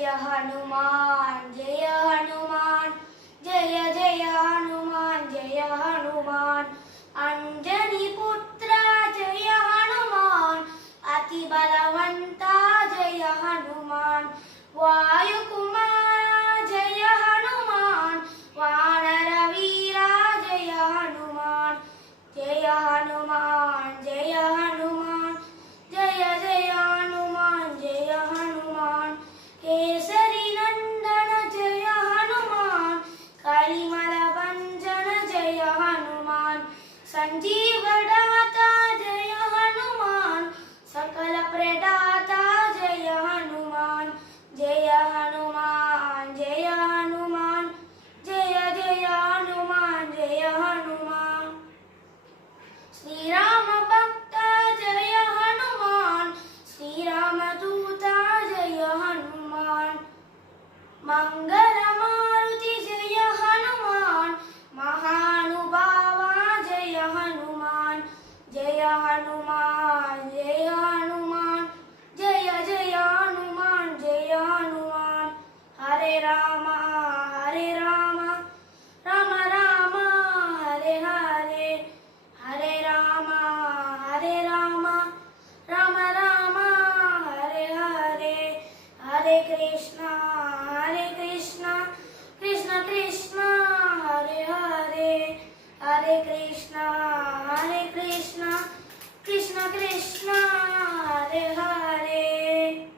जय हनुमान जय हनुमान जय जय हनुमान जय हनुमान अंजनी पुत्रा जय हनुमान अति बलवंता जय हनुमान वायुकुमारा जय हनुमान वानर वीरा जय हनुमान जय हनुमान जय हनुमान जय जय हनुमान जय हनुमान केसरी नंदन जय हनुमान कलिमल भंजन जय हनुमान संजीवदाता जय हनुमान सकल प्रदाता जय हनुमान जय हनुमान जय हनुमान जय जय हनुमान जय हनुमान श्री राम भक्त जय हनुमान श्री राम दूता जय हनुमान मंगल